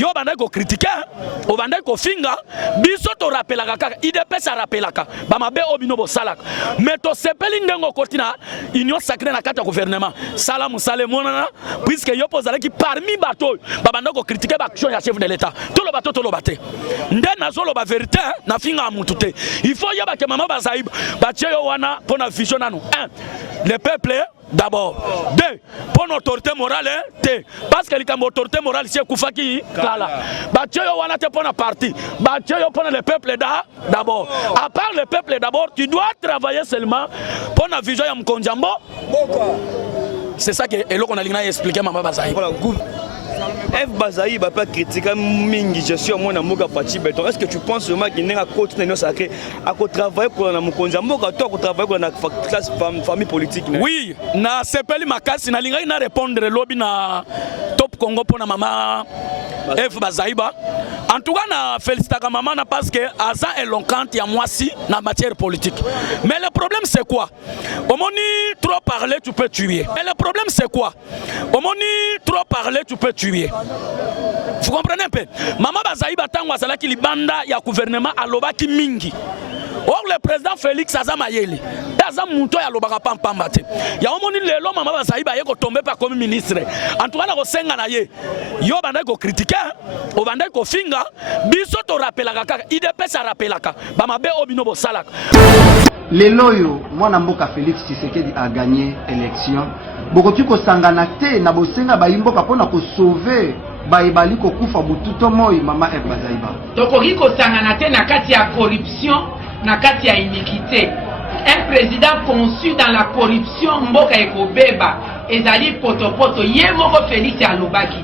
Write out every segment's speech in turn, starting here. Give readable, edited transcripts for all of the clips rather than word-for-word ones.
yo banda ko critiquer o banda ko finga biso to rappelaka kaka IDPS a rappelaka ba mabe obino bo salaka mais to sepeli ndengo kotina union sacrée na kata gouvernement sala musale monana puisque yo posala ki parmi bato ba banda ko critiquer ba action ya chef de l'état to lo bato to lo bate ndena zo lo ba vérité na finga mutu te il faut yaba ke mama bazaib ba yo wana pona vision nanu 1 le peuple d'abord 2 pour notre autorité morale parce que l'autorité autorité morale c'est Koufaki Kala batio wana te pour la partie batio pour le peuple d'abord à part le peuple d'abord tu dois travailler seulement pour la vision ya Mkonjambo c'est ça que Elo qu'on a ligné expliquer maman Bazaï voilà F Bazaï va pas critiquer mingi gestion moi na moka parti béton est-ce que tu penses vraiment qu'il n'est pas continuer nos sacré à travailler pour na Mkonjambo ka toi travailler pour na classe famille politique oui na sepeli makasi na linga ina répondre lobby na Top Congo pour na maman F Bazaïba en tout cas na félicitaka maman na parce que aza éloquente ya moi si na matière politique mais le problème c'est quoi au moni trop parler tu peux tuer mais le problème c'est quoi au moni trop parler tu peux tuer vous comprenez un peu maman Bazaïba tango azalaki libanda ya gouvernement alobaki mingi. Or le président Félix Azamayeli, Azamuto ya lobaka pampamba te. Ya omoni lelo mama Bazaïba yeko tomber pas comme ministre. En tout cas na ko senga na ye. Yo banda ko critiquer, o banda ko finga, biso to rappelaka kaka, IDPS a rappelaka. Ba mabe obino bo salaka. Lelo yo mwana mboka Félix Tshisekedi a gagné élection. Bokoki ko sangana te na bosenga ba imboka pona ko sauver baibali ko kufa bututo moyi mama F Bazaïba. Tokoki ko sangana te na kati ya corruption. Na kati ya iniquité un président conçu dans la corruption mboka ekobeba ezali potopoto ye moko Félix alobaki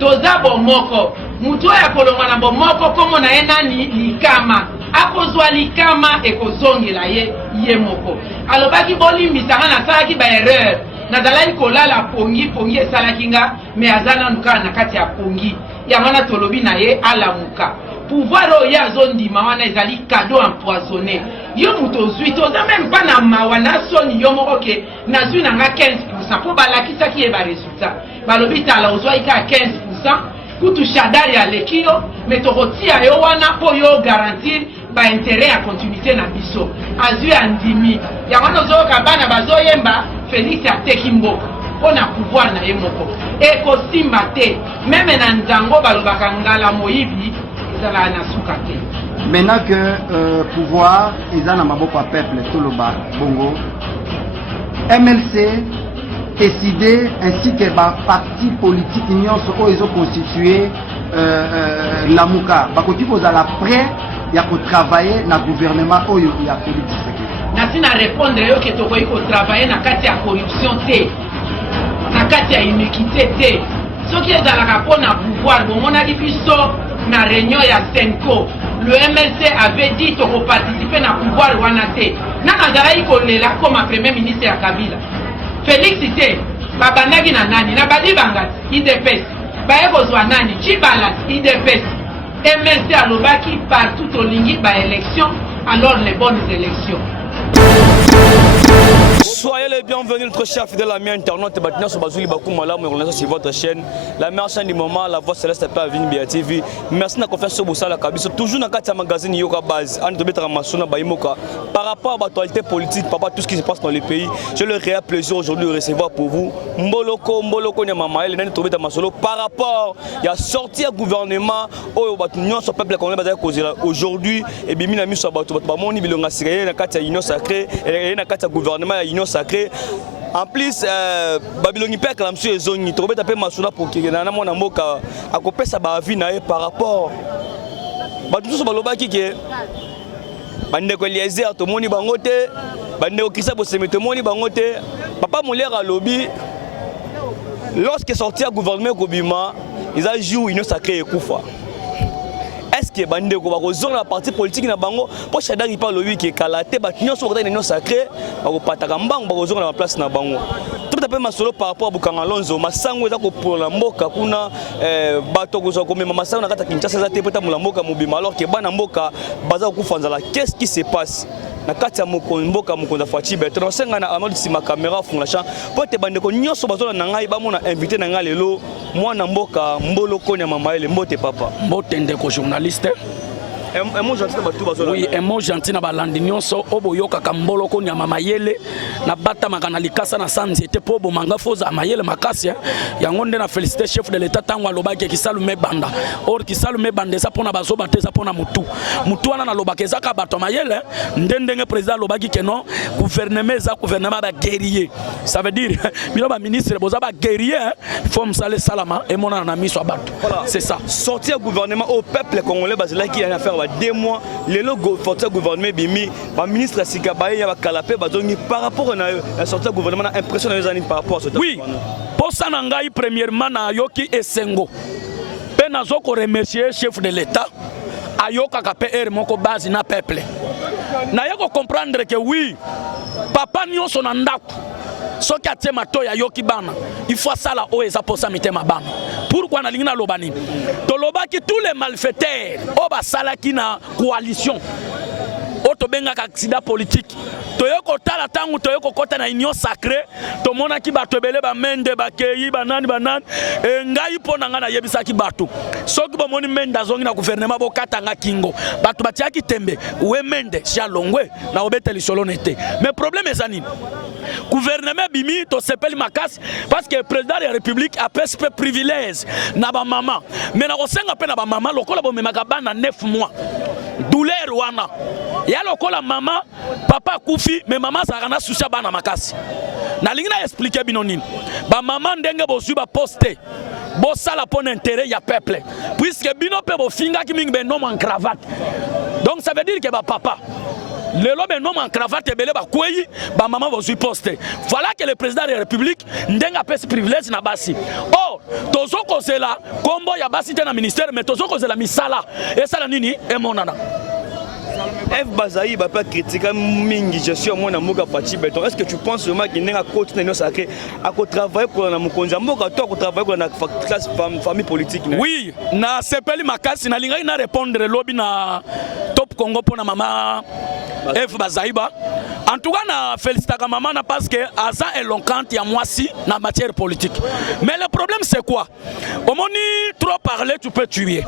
toza bomoko mutu ya kolonga na bomoko komo na enani likama akozwa likama ekozongela ye moko alobaki bolimbisanga na salaki ba erreur nazalaki kolala pongi esalaki nga mais azana nuka na kati ya pongi yango na tolobi na ye alamuka pouvoir oyo azondima wana ezali cadeau empoisonné yo muto zwi toza même pas na mawana soni yo moko ke nazwi nanga 15% po balakisaki ye ba résultat balobi tala ozwaki ka 15% kutu shadari aleki yo mais tokotia yo wana po yo garantir ba intérêt ya continuité na biso azwi andimi yango nozoyoka bana bazoyemba Félix ateki mboka mpo na pouvoir na ye moko ekosimba te meme na nzango balobaka ngala moyibi. Maintenant que pouvoir est dans maboko peuple Toloba Bongo, MLC décidé ainsi que ba parti politique union so ils ont constitué la Mouka. Bakoti kozala prêt ya ko travailler na gouvernement oyo ya Félix Tshisekedi. Nasina répondre yo ke tokoyi ko travailler na kati ya corruption te. Na kati ya iniquité te. Soki ezalaka pona pouvoir bomonaki biso na réunion ya Senko le MLC avait dit qu'on participer na pouvoir wanate na nazalaki kolela comme premier ministre ya Kabila Félix Tshisekedi babandaki na nani na balibanga IDPS baye kozwa nani Chibala IDPS MLC alobaki partout olingi ba élection alors les bonnes élections. Soyez les bienvenus, notre chef fidèle ami internaute, maintenant sur Bazouli Bakoumala, mais sur votre chaîne, la meilleure chaîne du moment, la voix céleste pas Vini BATV. Merci de confiance sur Boussala Kabiso, toujours dans le magazine Yoga Base, en de Ramasuna Baïmoka. Par rapport à l'actualité politique, par rapport à tout ce qui se passe dans les pays, j'ai le réel plaisir aujourd'hui de recevoir pour vous Mboloko Nyamama, les trouvé dans Masolo. Par rapport, il y a sorti un gouvernement, l'Union sur peuple aujourd'hui, et bien mis sur Batou, Bamoni Bilonga Siré, la carte Union sacrée, et la carte gouvernement Union sacré. En plus, Babylone Père quand monsieur Zoni, trouvé tapé Masuna pour qu'il y ait un amont à couper sa bavine par rapport. Batou sur Balobaki qui est Bande Eliezer, tout le monde bangote, Bande Okisa pour se mettre tout le monde bangote. Papa Molière à lobby, lorsqu'il est sorti à gouvernement Kobima, ils ont joué Union sacrée et Koufa. Est-ce que Bande ko ba kozonga la partie politique na bango po Shadari pa lobi ki kalaté ba nyonso ko ta union sacrée ba ko pataka mbango ba kozonga na place na bango tout à pe masolo par rapport à Bukanga Lonzo masango eza ko pour la mboka kuna bato ko zo ko mema masango na kata Kinshasa za te peta mboka mobima alors que bana mboka baza ko fanzala qu'est-ce qui se passe na kati ya mboka mokonza Fachi Bertrand senga na amodi sima caméra fungla champ pote bande ko nyoso bazola na ngai ba mona invité na ngai lelo mwana mboka mbolo konya mama ele mbote papa mbote ndeko journaliste. Un mot gentil na tout bazola. Oui, un mot gentil na balandi nyonso oboyoka kambolo konya mama yele na bata makana likasa na sanzi ete po bo manga foza mayele makasi yango nde na féliciter chef de l'état tango alobaki kisalume banda or kisalume banda eza pona bazo bateza pona mutu wana na lobaki eza ka bato mayele ndenge président alobaki que non gouvernement eza gouvernement ba guerrier ça veut dire bilo ba ministre boza ba guerrier faut msale salama et mona na miso bato c'est ça sortir gouvernement au peuple congolais bazela qui a faire 2 mois les logo sortir gouvernement bimi ba ministre Sikabaye ya ba kalapé bazongi par rapport à sortir gouvernement na impression les années par rapport à ce oui pour ça nangai premièrement na yoki esengo pe nazo ko remercier chef de l'état ayoka ka PR moko base na peuple na yako comprendre que oui papa nyonso na ndako soki atie matoya yoki bana il faut ça là o eza posa mitema bana pourquoi na lingina lobani to lobaki tous les malfaiteurs o ba salaki na coalition o to benga ka accident politique toyoko tala tangu toyoko kota na union sacrée to mona ki bato belé ba mende ba keyi banani ngai pona nga na yebisa ki bato soki bo moni mende azongi na gouvernement bo katanga kingo bato batiaki tembe we mende sia longwe na obeteli solo nete mais problème ezani gouvernement bimi to sepeli makas parce que président de la république a peu privilège na ba maman mais na kosenga pe na ba maman lokola bo memaka bana 9 mois douleur wana ya lokola maman papa kufi mais maman zakana susha bana makasi na lingi na expliquer bino nini ba maman ndenge bo suba poster bo sala pon intérêt ya peuple puisque bino pe bo finga ki mingi be nom en cravate donc ça veut dire que ba papa le lobe nom en cravate belé ba kweyi ba maman bo suba poster voilà que le président de la république ndenga pèse privilège na basi oh tozo kozela kombo ya basi te na ministère mais tozo kozela misala et ça la nini et monana F Bazaï va pas critiquer mingi gestion moi na moka Fachi Bertrand. Est-ce que tu penses vraiment qu'il n'a continué nos sacré à travailler pour la mokonza moka toi à travailler pour la classe famille politique? Oui, na sepeli makasi na linga ina répondre lobby na Top Congo pour na maman F Bazaï ba. En tout cas na félicitaka maman na parce que Azan est éloquente ya moi si na matière politique. Mais le problème c'est quoi? Au moni trop parler tu peux tuer.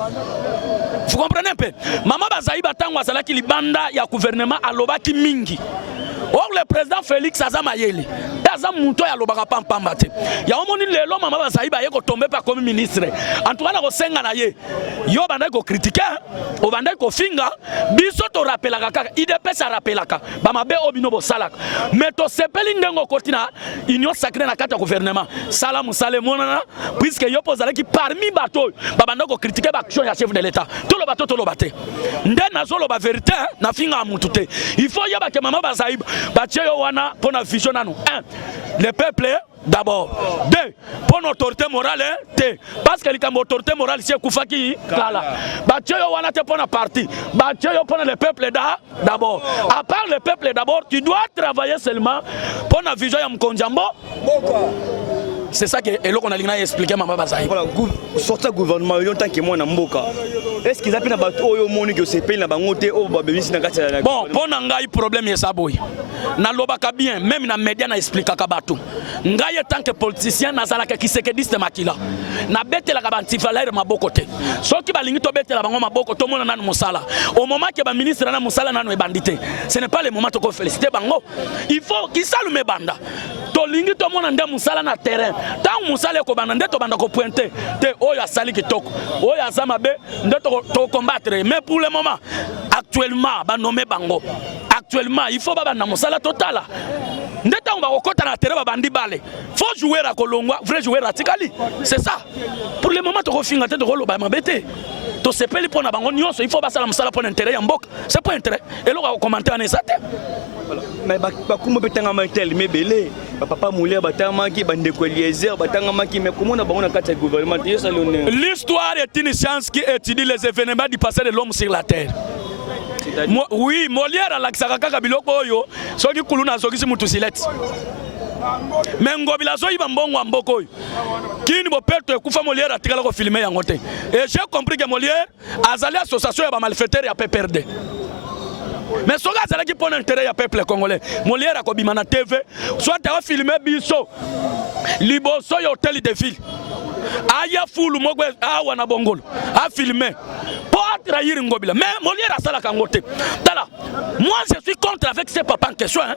Vous comprenez un peu? Maman Bazaï batangwa salaki libanda ya gouvernement alobaki mingi. Or le président Félix Azamayeli, Azam Mouto ya lobaka pamba te. Ya omoni lelo maman Bazaï ba yeko tomber pas comme ministre. En tout cas na ko senga na ye. Yo banda ko critiquer, o banda ko finga, biso to rappelaka kaka, IDP sa rappelaka. Ba mabe obino bo salaka. Mais to sepeli ndengo kotina union sacrée na kata gouvernement. Salamu sale monana puisque yo pozala ki parmi bato ba banda ko critiquer ba action ya chef de l'état. To lo bato to lo bate. Nde na zo lo ba vérité na finga mutu te. Il faut yeba ke maman Bazaï Batcheyo wana pour la vision à nous. 1. Le peuple d'abord. 2. Pour notre autorité morale. Parce que l'autorité morale c'est Koufaki Kala. Batcheyo wana te pour la partie. Batcheyo pour le peuple d'abord. À part le peuple d'abord, tu dois travailler seulement pour la vision ya Mkonjambo. C'est ça que Elo qu'on a expliqué maman Bazaï. Voilà, sortir gouvernement il tant que moi na mboka. Est-ce qu'ils appellent bato oyo moni que c'est pays na bangote o ba bebisi na kati ya. Bon, pour ngai problème yesa boy. Na lobaka bien, même na média na expliquaka bato. Ngai tant que politicien na zala ka kisekediste makila. Na betela ka bantivalere maboko te. Soki balingi to betela bango maboko to mona nanu musala. Au moment que ba ministre na musala nanu e bandité. Ce n'est pas le moment to ko féliciter bango. Il faut qu'ils saluent banda. To lingi to mona nda musala na terrain. Tant musala ko banda ndeto banda ko pointer te oyo asali kitoko. Oyo azama be ndeto to combattre. Mais pour le moment actuellement ba nommé bango. Actuellement il faut baba na musala totala. Ndeta on va okota na terrain bandi balé. Faut jouer à Kolongwa, vrai jouer à Tikali. C'est ça. Pour le moment to ko finga te to lo ba mabete. To sepeli pona bango nyonso il faut basala musala pona intérêt ya mboka. C'est pas intérêt. Et lo ko commenter en ça te. Mais ba kuma betanga matel mebele. Papa Moulia batamaki bandeko Eliezer batangamaki mais comment on a bango na kati ya gouvernement yo salone. L'histoire est une science qui étudie les événements du passé de l'homme sur la terre. Oui, Molière alakisaka kaka biloko oyo soki kuluna soki mutu sileti. mais ngobila zo yiba mbongo mboko kini bo perto ekufa Molière atikala ko filmer yango te et j'ai compris que Molière azali association ya ba malfaiteurs ya PPRD mais soka azali ki pona intérêt ya peuple congolais Molière akobima na TV soit a filmer biso liboso ya hôtel de ville aya fulu mogwe awa na bongolo a filmer pour trahir ngobila mais Molière asala kangote tala moi je suis contre avec ces papas en question hein.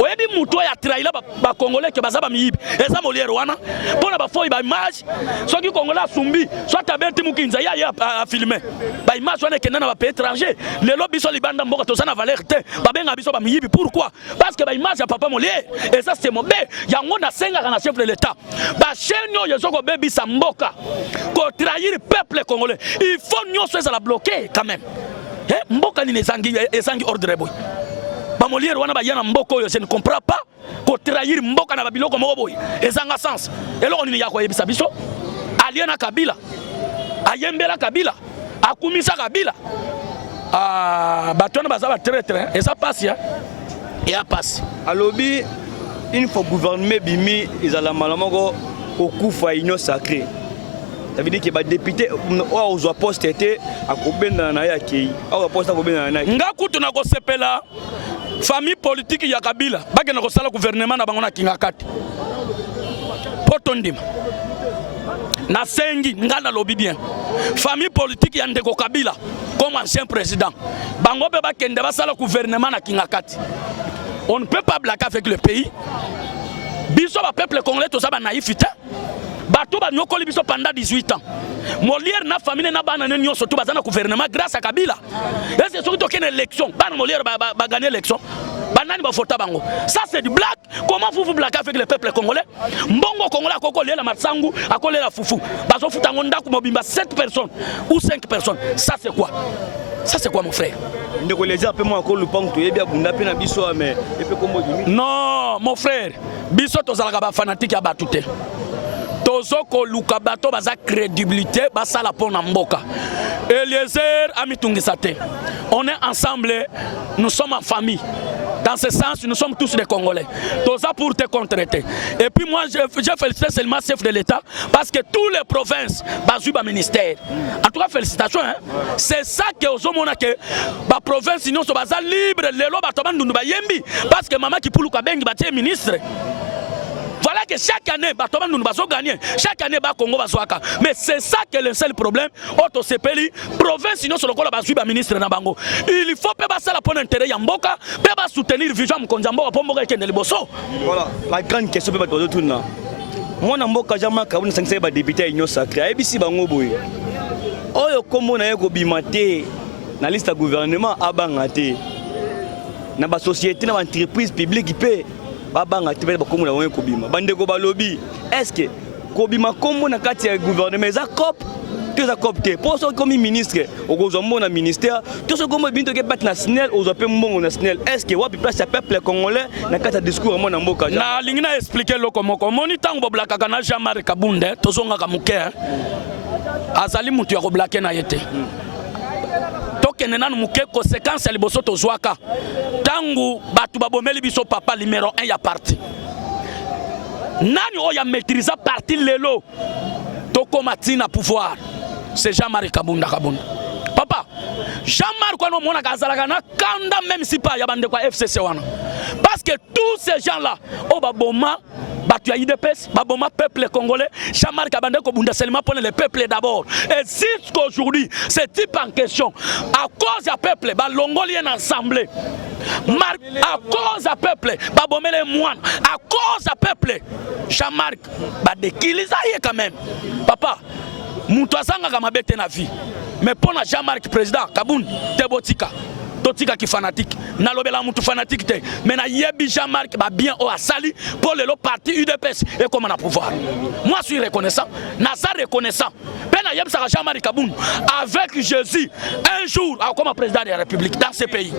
Oyebi muto ya trahila ba congolais ke bazaba miyibi eza Molière wana pona ba foi ba image soki congolais asumbi soit abeti mukinza ya a filmer ba image wana ke na ba pays étranger lelo biso libanda mboka to sana valeur te ba benga biso ba miyibi pourquoi parce que ba image ya papa Molière et ça c'est mauvais yango na senga kana chef de l'état ba chaîne yo yezoko bebi sa mboka ko trahir peuple congolais il faut nyonso ça la bloquer quand même eh mboka ni ezangi ordre boy ba Molière wana ba yana mboko yo je ne comprends pas ko trahir mboka na babiloko moko boy ezanga sens eloko nini ya ko yebisa biso aliena Kabila ayembela Kabila akumisa Kabila batona bazaba traître et ça passe ya et ça passe alobi une fois gouvernement bimi ezala malamoko okufa union sacrée. Ça veut dire que les députés ont poste été à Kobenda na yaki, au poste à Kobenda na yaki. Ngakutu na kosepela famille politique ya Kabila, baki na kosala gouvernement na bango na kingakati. Potondima. Na sengi ngana lobi bien. Famille politique ya ndeko Kabila comme ancien président. Bango be bakende basala gouvernement na kingakati. On ne peut pas blaguer avec le pays. Biso ba peuple congolais to saba naïfité. Bato ba nyokoli biso pendant 18 ans. Molière na famille na bana nyo surtout bazana gouvernement grâce à Kabila. Et c'est surtout qu'il y a une élection. Bana Molière ba gagner l'élection. Banani ba fota bango. Ça c'est du blague. Comment vous blaguez avec le peuple congolais? Mbongo congolais akoko lela matsangu, akole la fufu. Bazo futa ngonda ko mobimba 7 personnes ou 5 personnes. Ça c'est quoi? Ça c'est quoi mon frère? Ndeko les un peu moins ko lupango to yebi abunda pe na biso mais et pe kombo dimi. Non, mon frère. Biso tozalaka ba fanatique ya batute. Tozoko luka bato baza crédibilité basala pona mboka. Eliezer Amitungisate. On est ensemble, nous sommes en famille. Dans ce sens, nous sommes tous des Congolais. Tout ça pour te contraiter. Et puis moi, je félicite seulement le chef de l'État parce que toutes les provinces basent le ministère. En tout cas, félicitations. Hein? C'est ça que aux hommes que la province sinon sont libre. Les lois parce que maman qui pour le Kabengi bâtir ministre. Voilà que chaque année, nous va gagner. Chaque année, Congo va soaka. Mais c'est ça que le seul problème. Auto Sepeli, province, sinon, sur le col de ministre Nabango. Il faut pas passer la bonne intérêt Yamboka, pas soutenir Vision Konjambo, pour Moga Ken Liboso. Voilà, la grande question peut être tout là. Moi, Namboka Jama Kaoun 5 député à Union Sacrée. ABC Bango Boy. Oyo Kombo na Yoko Bimate, na liste de gouvernement, Abangate. Na ba société, na entreprise publique qui paie. Babanga tibele bakomo na wonye kobima bandeko balobi est-ce que kobima kombo na kati ya gouvernement za cop to za cop te pour so comme ministre okozo mona ministère to so comme binto ke bat national ozo pe mbongo national est-ce que wapi place ya peuple congolais na kati ya discours mona mboka na lingi na expliquer loko moko moni tango bo blaka kana Jean-Marie Kabunda to zonga ka muke azali mutu ya ko blaka na yete tokene nanu muke conséquence ya liboso to zwaka tangu batu babomeli biso papa numéro 1 ya parti nani oya maîtriser parti lelo toko matina pouvoir c'est Jean-Marie Kabunda papa Jean-Marie kwa no mona kazalaka na kanda même si pas ya bande kwa FCC wana parce que tous ces gens là o baboma batu ya IDPS baboma peuple congolais Jean-Marie Kabanda Kabunda seulement pour le peuple d'abord et jusqu'aujourd'hui ce type en question à cause du peuple ba longolien ensemble à cause du peuple ba bomele moine à cause du peuple Jean-Marie ba dékiliza quand même papa mutu asanga kama bete na vie mais pour la Jean-Marie président Kabunda tebotika totika qui fanatique na lobela mutu fanatique te mais na yebi Jean-Marc ba bien au asali pour le parti UDPS et comment on a pouvoir moi je suis reconnaissant na ça reconnaissant pena yebi sa Jean-Marie Kabunda avec Jésus un jour comme président de la République dans ce pays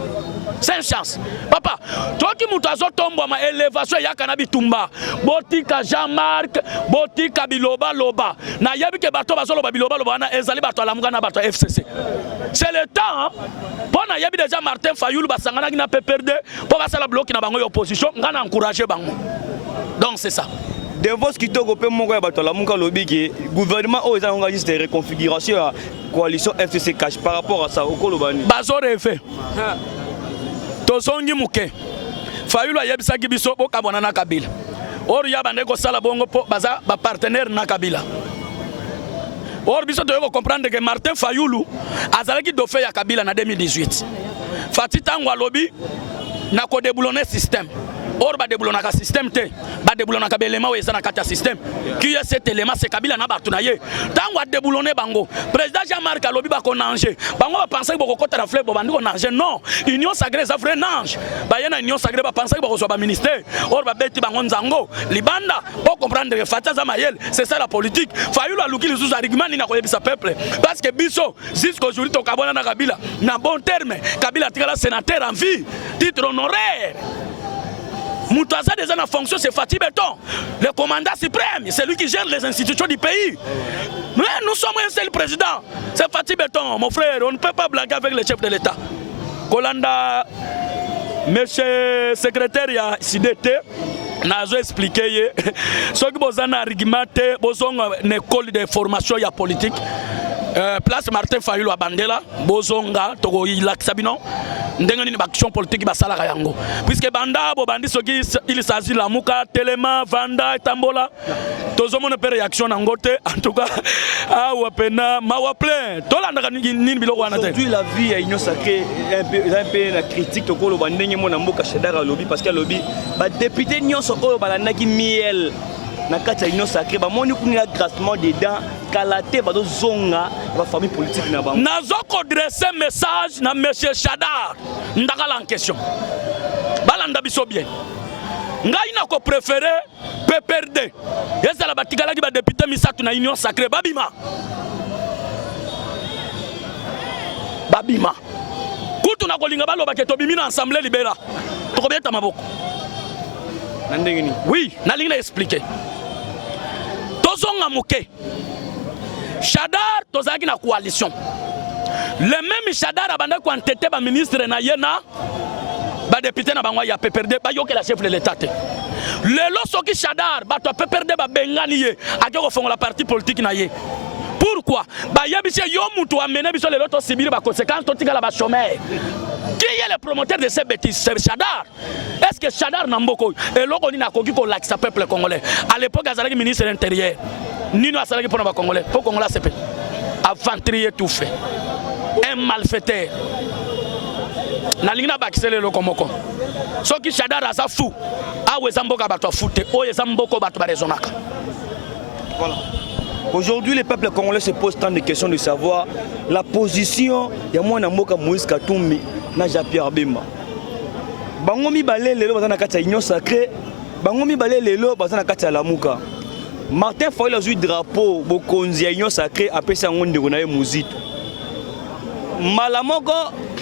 c'est une chance papa toi qui mutu azotombo ma élévation ya kanabi tumba botika Jean-Marc botika biloba loba na yebi ke bato bazoloba biloba loba na ezali bato alamuka na bato FCC c'est le temps hein? Pour na yebi Martin Fayoulou basangana na PPRD pour passer la bloquer na bango opposition ngana encourager bango c'est ça. De vos qui t'ont coupé mon gars, la Mouka lobby qui gouvernement aux organismes de réconfiguration à coalition FCC cash par rapport à ça au Kolobani. Bazor est fait. Tozongi Mouké. Fayulu ayebisa kibiso bo kabona na Kabila. Or ya bande ko sala bongo po baza ba partenaire na Kabila. Or biso doyeko comprendre que Martin Fayulu azalaki dauphin ya Kabila na 2018. Fati tangwa lobby na ko déboulonner système. Or ba déboulonner ka système te. Ba déboulonner ka belema weza na kata système. Qui est cet élément c'est Kabila na batu na ye. Tangwa déboulonner bango. Président Jean-Marc Alobi ba ko nanger. Bango ba penser ko kota la fleur bo bandi ko nanger. Non, Union sacrée ça vrai nange. Ba yena Union sacrée ba penser ko so ba ministère. Or ba beti bango nzango. Libanda pour comprendre que Fata Zamayel, c'est ça la politique. Fayulu aluki les sous arguments ni na ko yebisa peuple. Parce que biso jusqu'aujourd'hui to kabona na Kabila na bon terme. Kabila tikala sénateur en vie, titre honoraire. Moutaza déjà en fonction, c'est Fatih Béton, le commandant suprême, c'est lui qui gère les institutions du pays. Mais nous sommes un seul président, c'est Fatih Béton, mon frère, on ne peut pas blaguer avec le chef de l'État. Kolanda, monsieur secrétaire, il y a CDT, nazo expliqué, ce qui vous a argumenté, vous avez une école de formation et politique. Place Martin Fayulu à Bandela, Bozonga, Togo Ilaksabino, Ndengani action politique basala yango. Puisque Banda, Bobandi Soki, il s'agit la Mouka, Telema, Vanda, Tambola, tous mon réaction en côté, en tout cas, ah Wapena, Mawaple, Tolanda Nibilo Wana. Aujourd'hui, la vie à Union Sacrée un peu la critique, Toko, le Bandeng, mon amour, Kachedara, lobby, parce que le lobby, député Nyon Soko, Balanaki Miel. Nakata Union Sacrée, moni kunga grassement dedans, kalaté bado zonga, la famille politique na bango. Nazoko dresser message na monsieur Chadar, ndakala en question. Balanda biso bien. Ngai na ko préféré PPRD. Yesa la batikala ki ba député misatu na Union Sacrée babima. Babima. Kutu na kolinga baloba ke tobimi na assemblée libéra. Tokobeta maboko. Nandengeni. Oui, na linga expliquer. Tozonga Mouké. Chadar tozaki na coalition. Le même Chadar abanda ko entêté ba ministre na yena ba député na bangwa ya PPRD ba yoke la chef de l'État. Lelo soki Chadar ba to PPRD ba bengani ye akoko fongola parti politique na ye. Pourquoi? Ba yebise yo mutu amene biso lelo to subir ba conséquences to tingala ba chômeur. Qui est le promoteur de ces bêtises? C'est Chadar. Est-ce que Chadar Namboko et l'Oko n'a pas qu'on l'axe peuple congolais? À l'époque, il y avait le ministre de l'Intérieur. Nino a salé pour les Congolais. Pour Congolais, c'est fait. Aventurier tout fait. Un malfaiteur. Nalina bakisele le komoko. Ce qui Chadar a sa fou. Ah ouais, Zamboka bato fouté. Oh, Zamboko bato barezonaka. Voilà. Aujourd'hui, le peuple congolais se pose tant de questions de savoir la position de Mouanamoka Moïse Katumbi na Jean-Pierre Bemba. Bangomi balé lelo bazana kati Union Sacrée, bangomi balé lelo bazana kati la Mouka. Martin Fayulu a eu drapeau bokonzi Union Sacrée après ça ngonde konaye muzito. Malamoko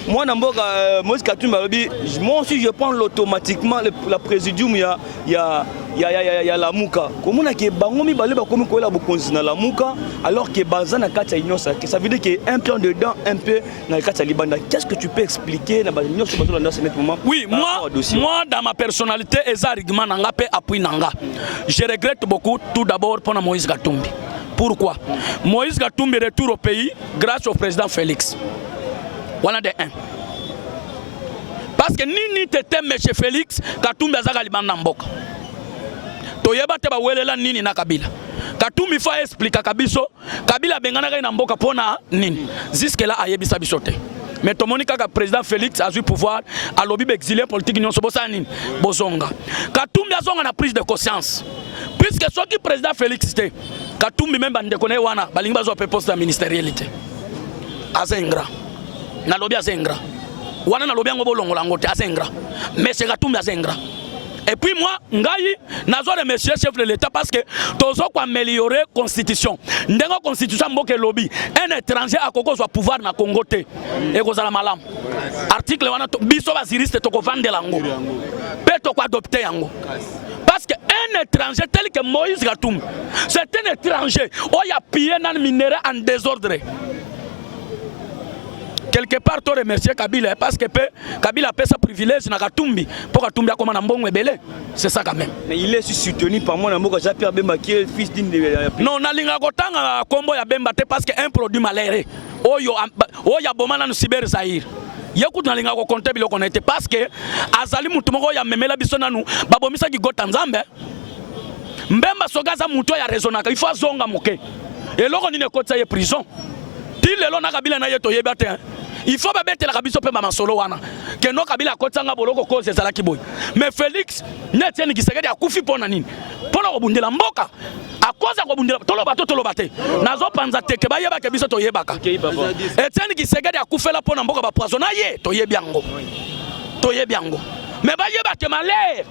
Mouanamoka Moïse Katumbi moi aussi je prends automatiquement la présidium il y a la Mouka. Comment on a que bangomi balé bakomi ko la bokonzi na la Mouka alors que bazana kati Union Sacrée. Ça veut dire qu'il y a un plan dedans un peu dans le kati Libanda. Qu'est-ce que tu peux expliquer dans Union Sacrée dans ce moment? Oui, moi dans ma personnalité ezarigman nanga pe appui nanga. Je regrette beaucoup tout d'abord pour Moïse Katumbi. Pourquoi? Moïse Katumbi retourne au pays grâce au président Félix. Voilà de un. Parce que nini tete monsieur Félix Katumbi azaka libanda mboka. Toyeba te ba welela nini na Kabila. Katumbi fa expliquer kabiso, Kabila bengana ka na mboka pona nini. Jusque là ayebisa bisote. Mais Tomonika ka président Félix a eu pouvoir à lobby exilé politique union sobosa nini bozonga. Katumbi azonga na prise de conscience. Puisque ce qui président Félix était Katumbi même bande connaît wana balingi bazo pe poste ministérialité. Azengra. Na lobby azengra. Wana na lobby ngo bolongola ngote azengra. Mais c'est Katumbi azengra. Et puis moi, ngai nazo de monsieur chef de l'État parce que tozo ko améliorer constitution. Ndengo constitution mboke lobby. Un étranger a koko soit pouvoir na Congo te. Et kozala malam. Article wana biso baziriste to ko vandela ngo. Pe to ko adopter yango. Parce qu'un étranger tel que Moïse Katumbi, c'est un étranger où il y a pillé dans le minerai en désordre. quelque part to remercier Kabila parce que Kabila a sa privilège na Katumbi pour Katumbi comme na mbongo ebele. C'est ça quand même. Mais il est soutenu par moi na mboka Jean-Pierre Bemba qui est fils d'une non na linga kotanga kombo ya Bemba te parce que un produit malheureux oyo bomana no cyber Zaire. Yekutu na linga ko compter biloko na été parce que azali mutu moko ya memela biso nanu babomisa ki gota nzambe. Mbemba sogaza mutu ya raisonnaka il faut zonga moke. Eloko ni ne kotsa ye prison. Ti lelo na Kabila na ye to yeba te. Il faut babetela kabiso pe mama solo wana. Que no Kabila kotsanga boloko cause ezala kiboy. Mais Félix netieni Kisegedi akufi pona nini? Pona ko bundela mboka. A cause ko bundela toloba te. Nazo panza teke ba yeba ke biso to yebaka. Etieni Kisegedi akufela pona mboka ba poisona ye to yebiango. To yebiango. Mais ba yeba ke malheur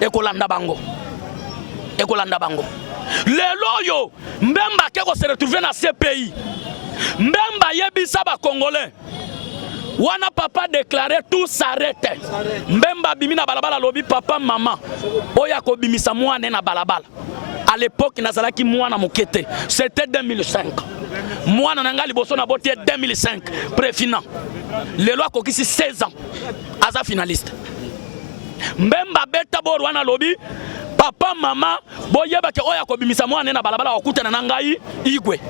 ekolanda bango. Ekolanda bango. Lelo yo Mbemba ke ko se retrouver na CPI. Mbemba yebisa ba Congolais. Wana papa déclaré tout s'arrête. Mbemba bimina balabala lobi papa maman. Oya ko bimisa mwana na balabala. À l'époque nazalaki mwana mokete. C'était 2005. Mwana nanga liboso na botie 2005 préfinant. Le loi kokisi 16 ans. Aza finaliste. Mbemba beta bor wana lobi papa maman boyeba ke oya ko bimisa mwana na balabala okutana na ngai igwe.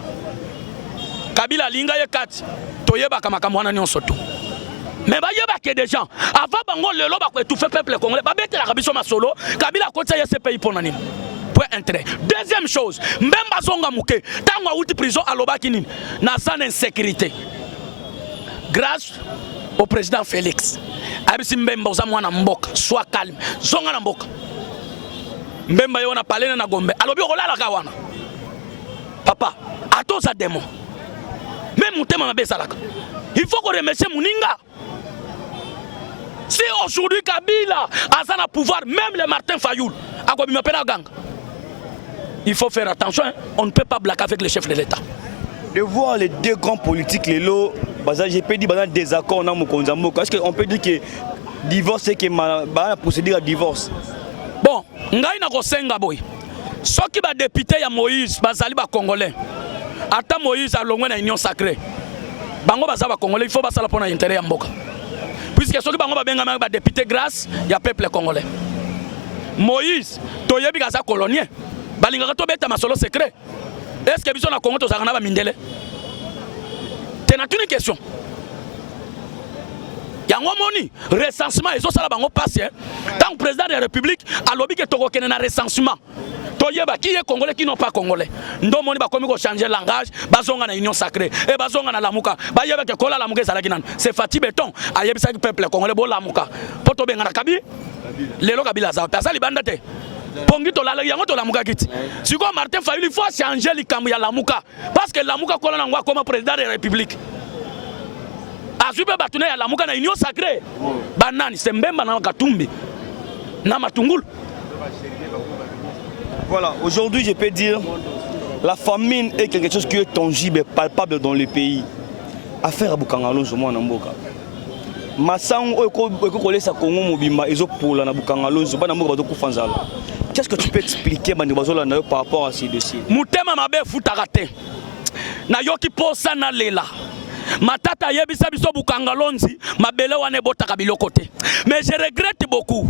Kabila linga ye kati toyeba kama kamwana nyonso to. Mais ba yeba ke des gens avant bango lelo ba ko étouffer peuple congolais ba betela kabiso masolo Kabila kotsa ye ce pays pona nini. Point intérêt. Deuxième chose, Mbemba zonga muke tango outi prison alobaki nini na sans insécurité. Grâce au président Félix. Abisi Mbemba oza mwana mboka, sois calme. Zonga na mboka. Mbemba yona palena na Gombe. Alobi kolala kawana. Papa, atoza démon. Même Moutema Mabesalaka. Il faut qu'on remercie Mouninga. Si aujourd'hui Kabila a un pouvoir, même le Martin Fayoul, il faut faire attention, hein? On ne peut pas blaguer avec le chef de l'État. De voir les deux grands politiques, les lots, j'ai pas dit désaccord dans mon konzambo. Est-ce qu'on peut dire que divorce c'est que la procédure à divorce? Bon, ngai na kosenga boy. Ceux qui va député ya Moïse, bazali ba Congolais. Ata Moïse a longwe na union sacrée. Bango bazaba Congolais, il faut basala pour intérêt ya mboka. Puisque ceux qui bango ba benga ba député grâce ya peuple congolais. Moïse, toyebi gaza colonien. Balinga to beta masolo secret. Est-ce que biso na Congo to zakana ba mindele? Tena une question. Yango moni recensement ezo sala bango passe. Tant que président de la République a lobby que toko kene na recensement. Toyeba qui est congolais qui non pas congolais. Ndo moni ba komi ko changer langage, bazonga na union sacrée et bazonga na lamuka. Ba yeba ke kola lamuka ezalaki nan. C'est Fati Beton a yebisa ki peuple congolais bo lamuka. Poto benga na kabi. Lelo Kabila za pesa libanda te. Pongi to la yango to lamuka kiti. Siko Martin Fayulu il faut changer likambu ya lamuka parce que lamuka kola na ngwa comme président de la République. Azupe batune ya lamuka na union sacrée. Banani c'est Mbemba na Katumbi. Na Matungulu. Voilà, aujourd'hui je peux dire la famine est quelque chose qui est tangible et palpable dans le pays. Affaire à Bukangalo, je m'en amboka. Masang eko sa Congo mobimba ezo pola na Bukangalo, je bana mboka to kufanzala. Qu'est-ce que tu peux expliquer bani bazola na par rapport à ces dossiers? Mutema mabe futakate. Na yoki posa na lela. Matata yebisa biso Bukangalonzi mabele wane botaka biloko te. Mais je regrette beaucoup.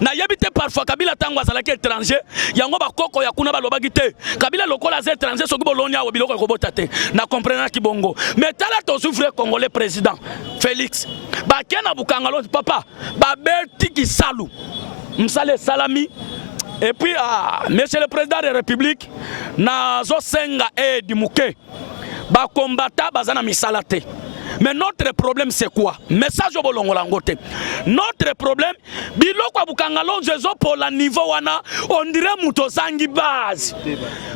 Na yebite parfois Kabila tango azalaki étranger yango bakoko ya kuna balobaki te. Kabila lokola za étranger soki bolonia wa biloko ekobota te. Na comprendre ki bongo. Mais tala to souffre congolais président Félix. Ba kena Bukangalonzi papa ba beti ki salu. Msale salami. Et puis monsieur le président de la République na zo senga di muke. Ba combattant bazana misalate. Mais notre problème c'est quoi? Message au bolongolangote. Notre problème biloko Bukangalonzi zo pour la niveau wana on dirait mutozangi base.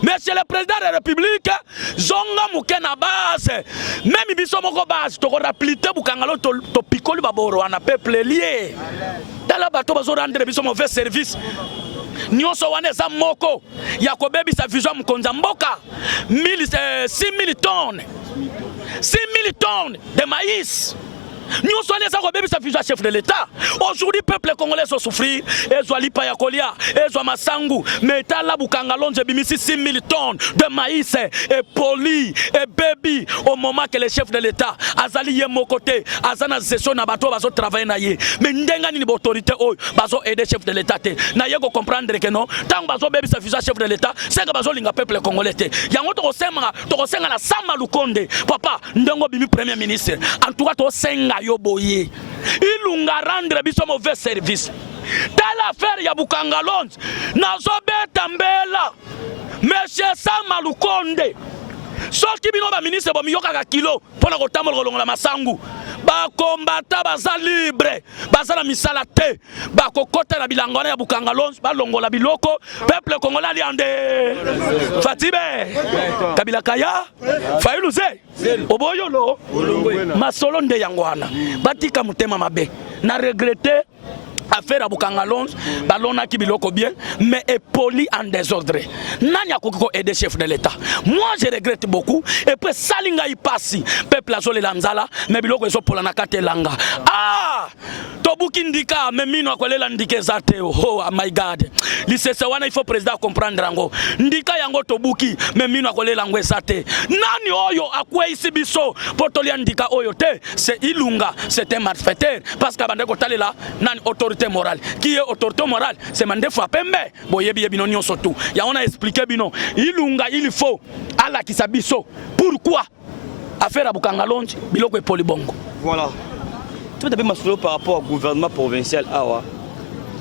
Monsieur le président de la République zonga muke na base. Même biso moko base to rappliter Bukangalonzi to pikoli baboro wana peuple lié. Dans la bateau bazo rendre biso mauvais service. Nyonso wane za moko ya kobebisa vision mkonza mboka 6 000 tonnes de maïs Nous sommes les chef de l'État. Aujourd'hui, peuple congolais sont souffrir. Et soit lipa ya kolia, et soit masangu. Mais la bukanga longe bimisi 6 000 tonnes de maïs et poli et baby au moment que les chefs de l'État azali yemo côté azana session na bato bazo travailler na ye. Mais ndenga ni autorité o bazo aider chef de l'État te. Na yego comprendre que non. Tant bazo baby suffisant chef de l'État, c'est que bazo linga peuple congolais te. Yango to senga na sama lukonde. Papa ndengo bimi premier ministre. En tout cas to senga yo boye. Ilunga rendre biso mauvais service. Telle affaire ya bukanga longe nazo beta mbela monsieur Sama Lukonde soki bino ba ministre bo miyoka ka kilo pona ko tamolo kolongola masangu ba kombata baza libre baza na misala te ba kokota na bilangwana ya bukanga longe ba longola biloko peuple congolais ali ande Fatibe Kabila Kaya Fayuluze Oboyolo masolo nde yangwana batika mutema mabe na regretter affaire à Bukangalons, balona qui biloko bien, mais est poli en désordre. Nanya koko aider chef de l'État. Moi je regrette beaucoup. Et puis salinga y passe, peuple azole lanzala, mais biloko ezo polana kate langa. Ah, tobuki ndika, mais mino akwele landike zate. Oh my God. Lisese wana il faut président comprendre ango. Ndika yango tobuki, mais mino akwele langwe zate. Nani oyo akwe isi biso, potoli ndika oyo te. C'est Ilunga, c'est un malfaiteur. Parce que bande kotale là, nani autorité morale. Qui est autorité morale? C'est Mande Fapembe. Boyebi bino nyon surtout. Ya on a expliqué bino. Ilunga il faut ala kisabiso. Pourquoi? Affaire à Bukangalonji, biloko et polybongo. Voilà. Tout d'abord masolo par rapport au gouvernement provincial awa.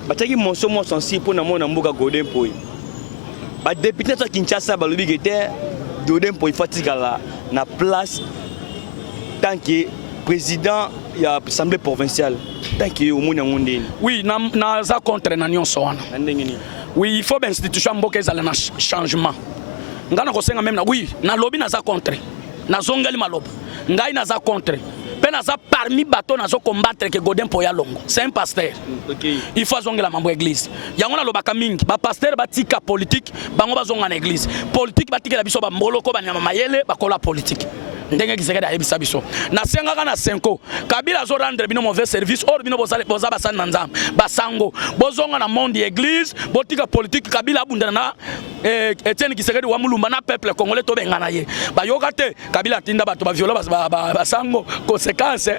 Bataki monso mo sensible pour na mona mboka Godin Poy. Ba député to Kinshasa ba lobi gete Godin Poy fatika na place tant que président de l'Assemblée provinciale. Oui, naza contre na nyonso wana. Oui, il faut une institution mboka ezala na changement. Ngana kosenga même na oui, na lobby naza contre. Na zongali maloba. Ngai naza contre. Pe naza parmi bateau nazo combattre que Godin Poya longo. C'est un pasteur. Okay. Il faut zongela mambo église. Yango na lobaka mingi, ba pasteur batika politique, bango bazonga na église. Politique batika la biso ba mboloko ba nyama mayele bakola politique. Ndenge kisekeda ebisa biso na senga kana 5 Kabila zo rendre bino mauvais service or bino boza basana na nzambe basango bozonga na monde église botika politique Kabila abundana na Etienne Kisekedi wa mulumba na peuple congolais to bengana ye bayoka te Kabila tinda bato ba viola basango conséquence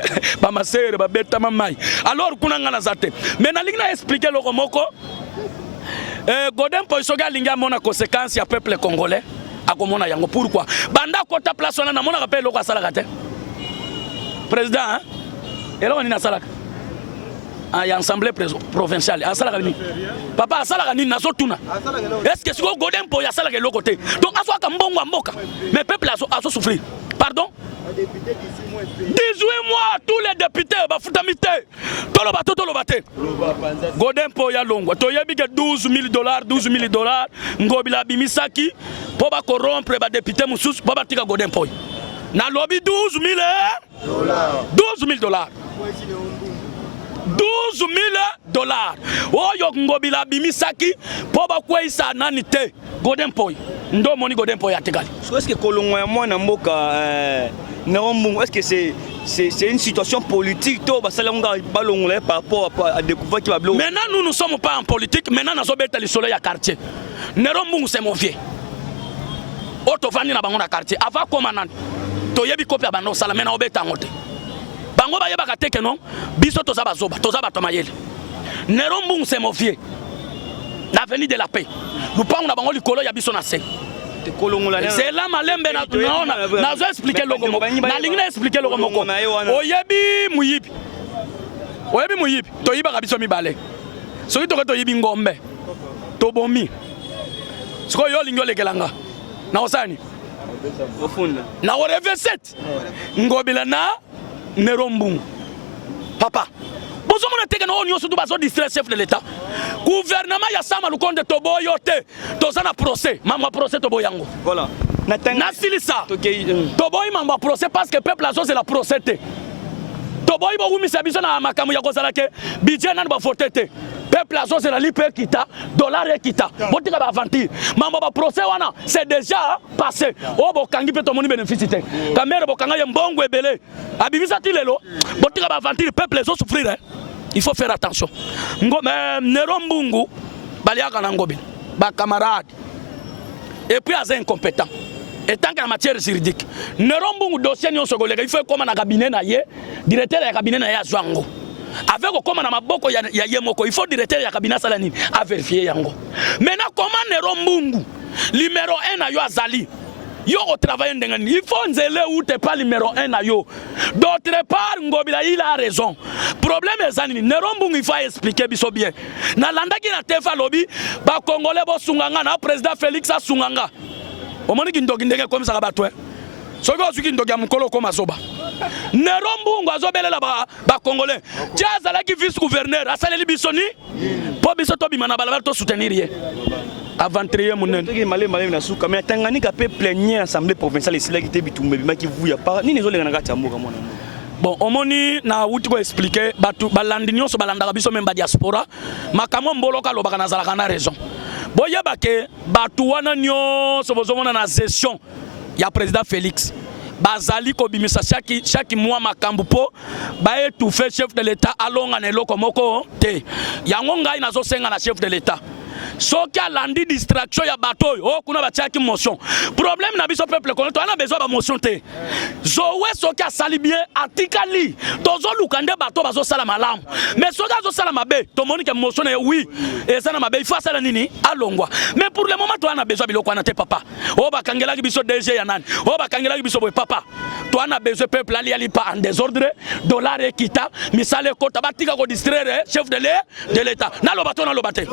ba masere ba beta mamai alors kuna ngana zate mais na lingna expliquer loko moko Godin Poy soga linga mona conséquence ya peuple congolais akomona yango pourquoi banda kota place wana na mona rappel loko asalaka te président hein eloko ni nasalaka a ya assemblée provinciale asalaka ni papa asalaka ni nazotuna est-ce que siko Godin Poy asalaka loko te donc asoka mbongo mboka mais peuple aso souffrir pardon 18 mois tous les députés bafutamite toloba te Godin Poy ya longo toyebi ke $12,000 ngobila bimisaki po ba corrompre ba député mususu po ba tika Godin Poy na lobby $12,000 oyo ngobila bimisaki po ba kwesa nani te Godin Poy ndo moni Godin Poy atikali est-ce que kolongo ya mwana mboka est-ce que c'est une situation politique par rapport à découvrir qui va bloquer. Maintenant nous ne sommes pas en politique, maintenant nous sommes dans le soleil à quartier. Nerombungu c'est mon vieux. Auto vandi na bango na quartier. Avant commandant. To yebi copie bando sala mena obeta ngote. Bango ba yeba kateke non. Biso to za bazoba, to za bato mayele. Nerombungu c'est mon vieux. L'avenue de la paix. Nous parlons na bango likolo ya biso na se. C'est là malembe na zo expliquer logo moko na lingina expliquer logo moko oyebi muyibi to yiba biso mibale soki to yibi ngombe to bomi siko yo lingo lekelanga na osani ofunda na oreve 7 ngobila na Nerombungu papa bozo mona teke no onyo surtout bazo distraire chef de l'état gouvernement ya Sama Lukonde to boyo te to zana procès mama procès to boyango voilà na silisa to boy mama procès parce que peuple azo c'est la procès te to boy bo wumi sabiso na makamu ya kozala ke budget nan ba voter te peuple azozela li pe kita dollar ekita botika ba aventure mambo ba procès wana c'est déjà passé o bokangi pe to moni bénéfice te kamera bokanga ye mbongo ebele abimisa ti lelo botika ba aventure peuple ezo souffrir hein? Il faut faire attention Nero Mbungu baliaka na ngobi ba camarade et puis az incompétent et tant qu'en matière juridique Nero Mbungu dossier nyonso kolega il faut comme na cabinet na ye directeur ya cabinet na ya zwango avec comme na maboko ya yemoko il faut directeur ya cabinet sala nini a vérifier yango maintenant comment Nero Mbungu numéro 1 na yo azali yo au travail ndengani il faut nzele ou t'es pas numéro 1 na yo d'autre part ngobila il a raison problème ezani Nero Mbungu il faut expliquer biso bien na landaki na tefa lobby ba congolais bo sunganga na président Félix asunganga omoni kindoki ndenge comme ça bato soki osuki ndoki ya mukolo koma soba Nero Mbungu azobelela ba congolais jaza la ki vice gouverneur asaleli biso ni po biso to bimana balabala to soutenir ye aventrier munen toki malé na suka mais Tanganyika peut plénier assemblée provinciale ici là qui te bitumbe bimaki vuya pas nini zolenga na kati ya mboka mona bon omoni na wuti ko expliquer batu balandi nyonso balanda biso même ba diaspora makamo mboloka lobaka na zalaka na raison boyeba ke batu wana nyonso bozomona na gestion ya président Félix bazali ko bimisa chaque mois makambu po ba étouffer chef de l'état alonga na eloko moko te yango ngai nazo senga na chef de l'état soki alandi distraction ya bato oh kuna batiaki motion problème na biso peuple kono to ana besoin ba motion te zowe soki asali bien atikali tozo lukande bato bazo sala malamu mais soki azo sala mabe to moni ke motion e oui et ça na mabe il faut sala nini alongwa mais pour le moment to ana besoin biloko ana te papa oh bakangela biso DG ya nani oh bakangela biso boy papa to ana besoin peuple ali pas en désordre dollar ekita misale kota batika ko distraire chef de l'état na lo bato na lo bate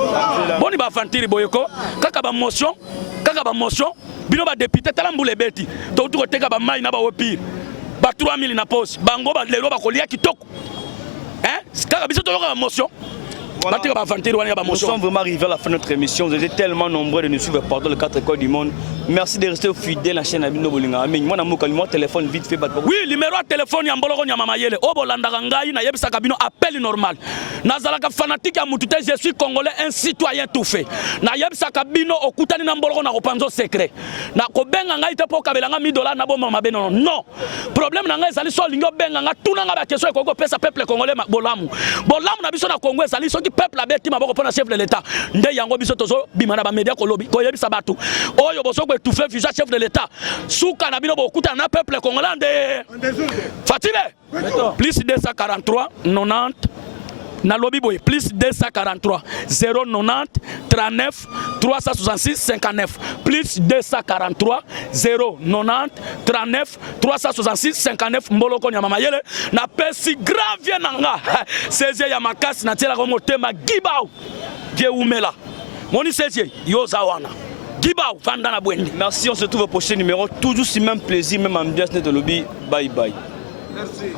boni ba fantiri boyeko kaka ba motion bino ba député tala mbule beti to tuko teka ba mai na ba opir ba 3000 na poste bango ba lelo ba kolia kitoko hein kaka biso to ba motion. Voilà. Nous sommes vraiment arrivés à la fin de notre émission. Vous êtes tellement nombreux de nous suivre partout les 4 coins du monde. Merci de rester fidèles à la chaîne Abino Bolinga. Moi, mon téléphone vite fait. Oui, le numéro de téléphone ya mbolo nya mama yele. Obo landarangai na yebisa kabino appel normal. Nazalaka fanatique ya mutute je suis congolais un citoyen tout fait. Na yebisa kabino okutani na mbolo na kopanzo secret. Na ko benga ngai te po kabelanga $1000 na bo mama beno. Non. Problème na ngai zali so lingo benga nga tuna nga ba question ko ko pesa peuple congolais bolamu. Bolamu na biso na Congo zali so peuple abeti maboko pona chef de l'état nde yango biso tozo bimana ba media ko lobi ko yebisa batu oyo boso ko étouffer visa chef de l'état suka na bino bokuta na peuple congolais fatile plus 243 90 na lobi boy plus 243 090 39 366 59 plus 243 090 39 366 59 mboloko nya mama yele na pesi grave nanga seze ya makasi na tiela ko motema gibao je umela moni seze yo zawana gibao vanda na bwende. Merci, on se trouve au prochain numéro toujours si même plaisir même ambiance de lobby. Bye bye. Merci.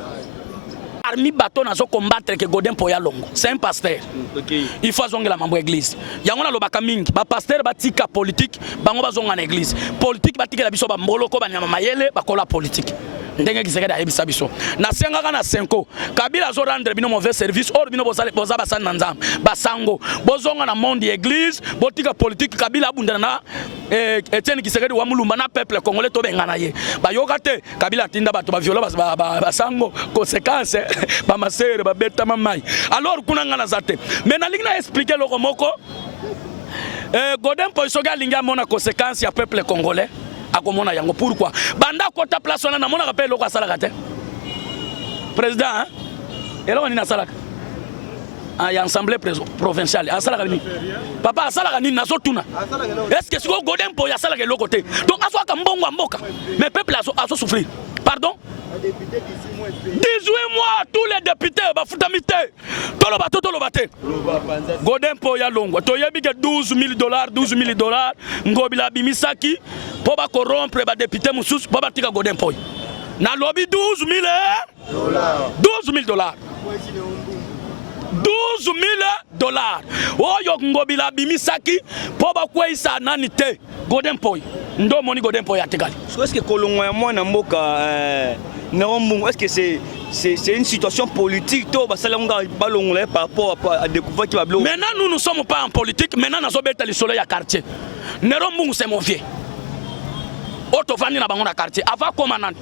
Armi bateau nazo combattre que Godin Poya Longo. C'est un pasteur. Okay. Il faut zonga la mambo église. Yangona lobaka mingi. Ba pasteur batika politique, bango bazonga na église. Politique batika la biso ba mboloko ba nyama mayele bakola politique. Ndenge kisekeda yebisa biso. Na sengaka na 5 Kabila zo rendre bino mauvais service or bino boza basana nzam. Basango bozonga na monde église, botika politique Kabila abundana na Etienne Kisekedi wa mulumba na peuple congolais to bengana ye. Ba yokate Kabila tinda bato ba viola basango conséquence ba masere ba beta mamai. Alors kuna ngana zate. Mais na lingna expliquer loko moko Godin Poisoga linga mona conséquence ya peuple congolais. Akomona yango pourquoi banda kota place wana na mona rappel loko asalaka te président hein eloko ni nasalaka ya assemblée provinciale asalaka ni papa asalaka ni nazotuna est-ce que siko Godin po ya asalaka eloko te donc asoka mbongo mboka mais peuple aso souffrir pardon 18 mois tous les députés bafutamite tolo bate Godin po ya longo to yebi ke $12,000 ngobila bimisaki po ba corrompre ba député mususu po batika Godin po na lobby $12,000 oyo ngobila bimisaki po ba kwesa nani te Godin po ndo moni Godin po ya tekali est-ce que kolongo ya mwana mboka Nero Mbungu est-ce que c'est une situation politique. Par rapport à découvrir qui va bloquer. Maintenant, nous ne sommes pas en politique. Maintenant, nous sommes dans le soleil à quartier. Nerombungu, c'est mon vieux. Auto vandi na bango na quartier. Avant commandant,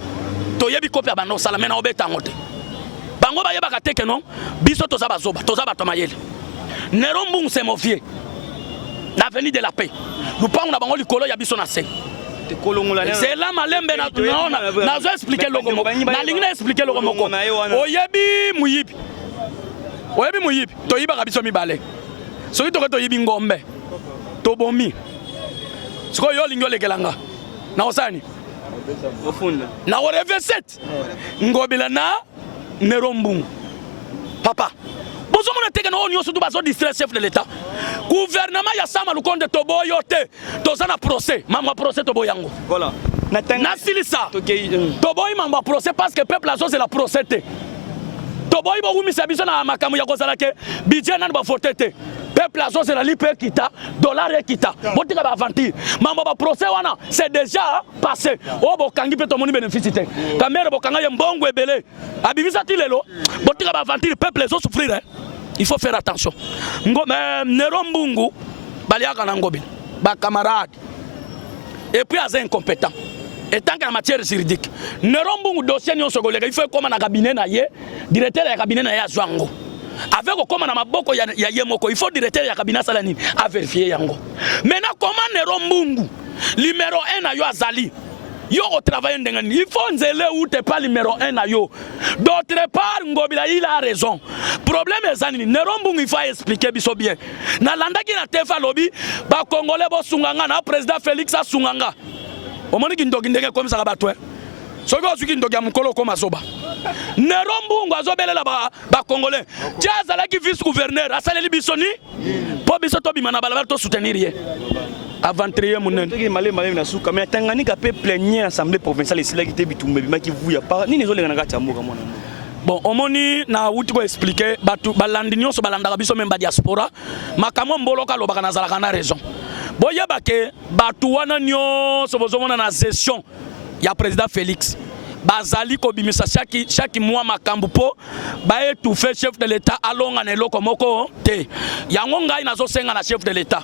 to yebi copie bando sala mena obeta ngote. Bango ba yeba kateke non, biso to zaba zoba, to zaba to mayele. Nerombungu, c'est mon vieux. L'avenue de la paix. Nous parlons de bango likolo ya biso na se. C'est là malembe na zo expliquer logo moko. Na lingina expliquer logo moko. Oyebi muyibi. Oyebi muyibi. To yiba kabiso mibale. Soki to yibi ngombe. To bomi. Siko yo lingo lekelanga. Na osani. Ofunda. Na oreve 7. Ngobila na Nerombungu. Papa. Bozo mona teke na onyo surtout bazo distraire chef de l'état. Gouvernement ya sama lukonde tobo yote. Tozana procès. Mama procès tobo yango. Voilà. Na silisa. Tobo mama procès parce que peuple azo c'est la procès te. Tobo ibo umisa biso na makamu ya kozala ke budget na ba voter te. Peuple azo c'est la lipe kita, dollar kita. Botika ba aventure. Mama ba procès wana c'est déjà passé. O bo kangi pe to moni bénéfice te. Kamera bo kanga mbongo ebele. Abibisa tilelo. Botika ba aventure peuple azo souffrir. Il faut faire attention. Nerombungu, baliaka na ngobile, ba camarade. Et puis az incompétent. Et tant qu'en matière juridique, Nerombungu dossier nyon sogolega, il faut comme na cabinet na ye, directeur ya cabinet na ya zwango. Avec comme na maboko ya yemoko, il faut directeur ya cabinet salani à vérifier yango. Maintenant comment Nerombungu numéro 1 na yo azali. Yo au travail ndengani, il faut nzele ou t'es pas numéro 1 na yo. D'autre part, Ngobila il a raison. Problème est anini, Nerombungu il faut expliquer biso bien. Na landa ki na tefa lobby, ba Congolais bo sunganga na président Félix a sunganga. Omoni ki ndoki ndenge comme ça ka batwe. Soki osuki ndoki ya mukolo koma soba. Nerombungu azobelela ba Congolais. Tiaza la ki vice gouverneur, asaleli biso ni po biso to bimana balabala to soutenir ye. Aventrier mon nom. Na suka mais Tanganyika peut plaigner assemblée provinciale ici là qui était bitumbe bima qui vous ya pas ni nezo lenga ngati amoka mona. Bon, omoni na wuti ko expliquer batu balandi nyonso balanda biso memba diaspora makamo mboloka lobaka nazalaka na raison. Boyeba ke batu wana nyonso bozomona na gestion ya président Félix. Bazali ko bimisa chaque mois makambu po ba étouffer chef de l'état alonga na eloko moko te. Yango ngai nazo senga na chef de l'état.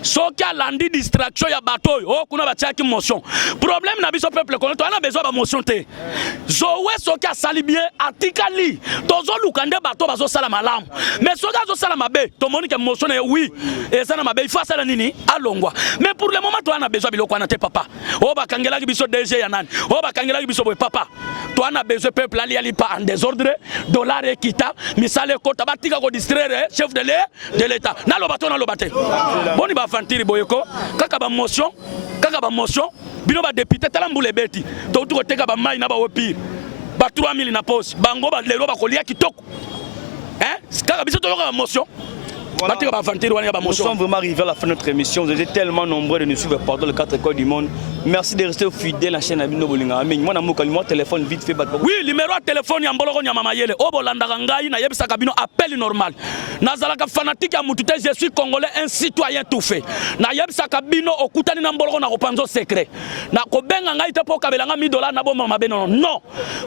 Soki a landi distraction ya bateau, oh kuna batiaki motion. Problème na biso peuple kono to ana besoin ba motion te. Zowe soki a sali bien atikali. Tozo lukande bateau bazo sala malamu. Mais soki azo sala mabe, to moni ke motion e oui. Et ça na mabe, il faut sala nini alongwa. Mais pour le moment to ana besoin biloko na te papa. Oh bakangela ki biso DG ya nani. Oh bakangela ki biso boy papa. To ana besoin peuple ali pas en désordre, dollar et kita, misale kota batika ko distraire chef de l'état. Na lo bateau na lo bateau. Boni ba fantiri boyeko kaka ba motion bino ba député talambule beti to tu ko teka ba mai na ba opi ba 3000 na poste bango ba lelo ba kolia kitoko kaka biso to ba motion. Voilà. Nous sommes vraiment arrivés à la fin de notre émission. Vous êtes tellement nombreux de nous suivre partout les 4 coins du monde. Merci de rester fidèles à la chaîne Abino Bolinga. Moi, mon téléphone vite fait. Oui, numéro de téléphone Yamboloko Nyamayele. Obo Landarangai, na yebisa kabino appel normal. Nazalaka fanatique à Moutouté, je suis congolais, un citoyen tout fait. Na yebisa kabino okutani na mboloko na kopanzo secret. Na kobenga ngai te po kabelanga $1000 na bomba mabeno. Non.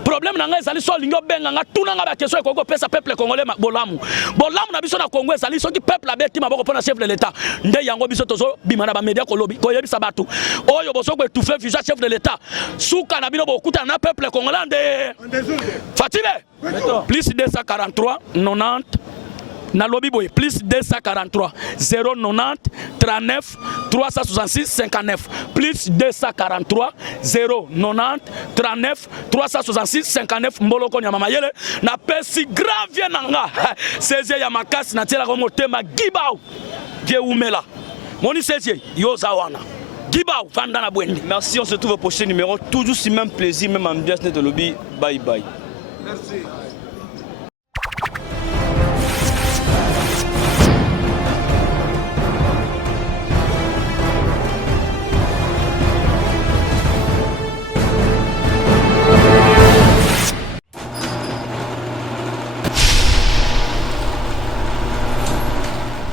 Problème na ngai ezali so lingo benga nga tuna nga ba question ko pesa peuple congolais bolamu. Bolamu na biso na Congo ezali so peuple abeti maboko pona chef de l'état nde yango biso tozo bimana ba media ko lobi ko yebisa batu oyo boso ko étouffer visa chef de l'état suka na bino bokuta na peuple congolais nde fatile plus 243 90 na lobby boy plus 243 090 39 366 59 plus 243 090 39 366 59 mboloko nya mama yele na pesi grave nanga seze ya makasi na tela ko motema gibao je umela moni seze yo zawana gibao vanda na bwende. Merci, on se retrouve au prochain numéro toujours si même plaisir même ambiance de lobby. Bye bye. Merci.